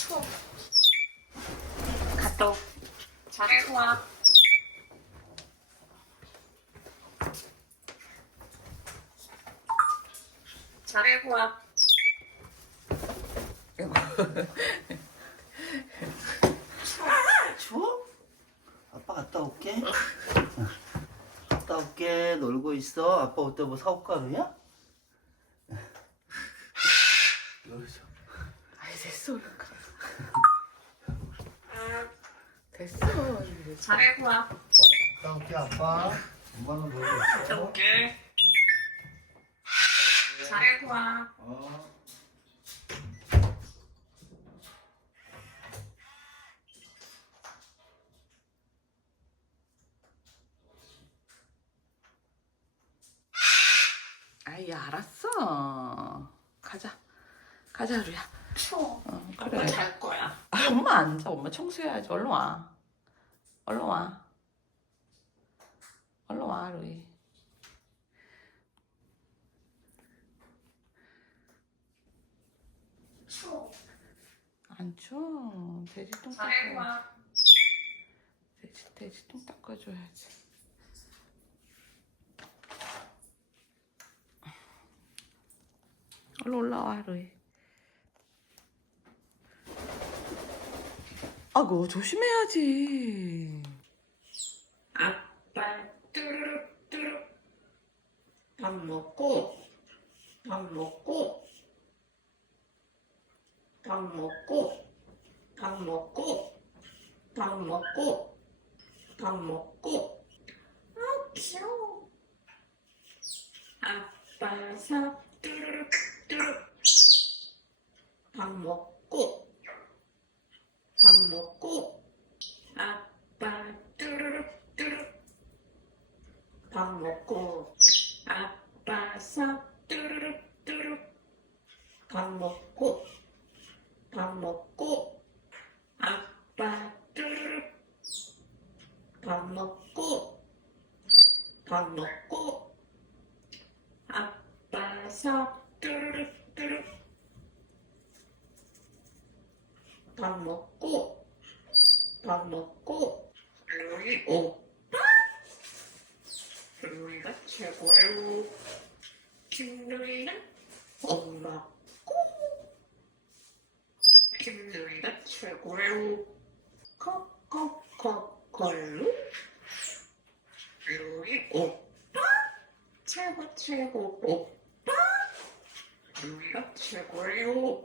추워. 갔다 오. 잘 와. 잘 와. 추워? 아빠 갔다 올게. 어. 갔다 올게. 놀고 있어. 아빠 올때뭐 사올까루야? 여기서. 아이 됐어 됐어 이거. 잘 와. 갔다 올게 아빠. 엄마는 놀고 갔다 있어. 올게. 잘 와. 어. 아이 알았어. 가자. 가자 루야. 추워. 어, 그래. 잘 거야. 아, 엄마 앉아. 엄마 청소해야지. 얼른 와. 얼른 와. 얼른 와 루이. 추워. 안 추워. 돼지 똥잘 닦아. 와. 돼지 돼지 똥 닦아줘야지. 얼른 올라와 루이. 아고 조심해야지. 아빠 뚜루룩 뚜룩 밥 먹고 밥 먹고 밥 먹고 밥 먹고 밥 먹고 밥 먹고. 아 귀여워. 아빠 사 뚜루룩 뚜룩. 밥 먹고 밥 먹고. 아빠 뚜루룩 뚜룩. 밥 먹고 아빠 사 뚜루룩 뚜룩 밥 먹고 밥 먹고 아빠 밥 먹고 밥 먹고 아빠 사 뚜루룩 뚜룩 밥 먹고 밥 먹고 루이 오빠 루이가 최고예요 김루이는 엄마 고 김루이가 최고예요. 콕콕콕콜루 루이 오빠? 최고 최고 오빠? 루이가 최고예요